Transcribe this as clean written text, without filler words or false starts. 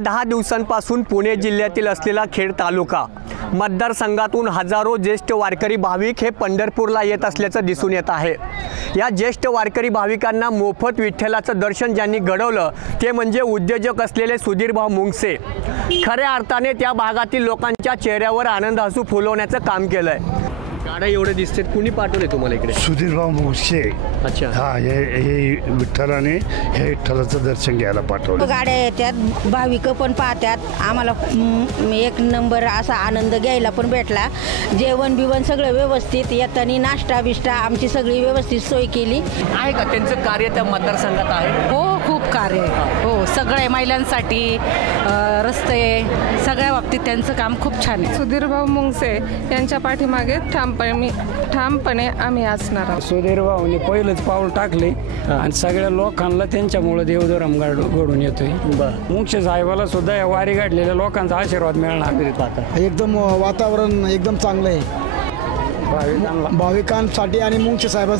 10 दिवसांपासून पुणे जिल्ह्यातील असलेला खेड तालुका मतदारसंघातून हजारो ज्येष्ठ वारकरी भाविक हे पंढरपूरला येत असल्याचं दिसून येत आहे। या ज्येष्ठ वारकरी भाविकांना मोफत विठ्ठलाचं दर्शन ज्यांनी घडवलं ते म्हणजे उद्योजक असलेले सुधीरभाऊ मुंगसे। खऱ्या अर्थाने त्या भागातील लोकांच्या चेहऱ्यावर आनंद हसू फुलवण्याचं काम केलंय। गाड्या एवढे दिसतात, कुणी पाठवले तुम्हाला इकडे? सुधीरभाऊ मुंगसे। अच्छा, हा, हे विठ्ठलाने हे विठ्ठलाचं दर्शन घ्यायला पाठवलं। गाड्या येतात, भाविक पण पाहतात, आम्हाला एक नंबर असा आनंद घ्यायला पण भेटला। जेवण बिवण सगळं व्यवस्थित, येताना नाश्ता बिष्टा आमची सगळी व्यवस्थित सोय केली आहे का? त्यांचं कार्य त्या मतदारसंघात आहे? हो, खूप कार्य आहे। हो, सगळे महिलांसाठी रस्ते सगळ्या बाबतीत त्यांचं काम खूप छान आहे। सुधीरभाऊ मुंगसे यांच्या पाठीमागे ठामपणे आम्ही असणार आहोत। सुधीरभाऊने पहिलंच पाऊल टाकले आणि सगळ्या लोकांना त्यांच्यामुळे देवधर्म घडून येतोय। मुंगसे साहेबाला सुद्धा या वारी घडलेल्या लोकांचा आशीर्वाद मिळणार। एकदम वातावरण एकदम चांगलं आहे भाविकांसाठी आणि मुंगसे साहेब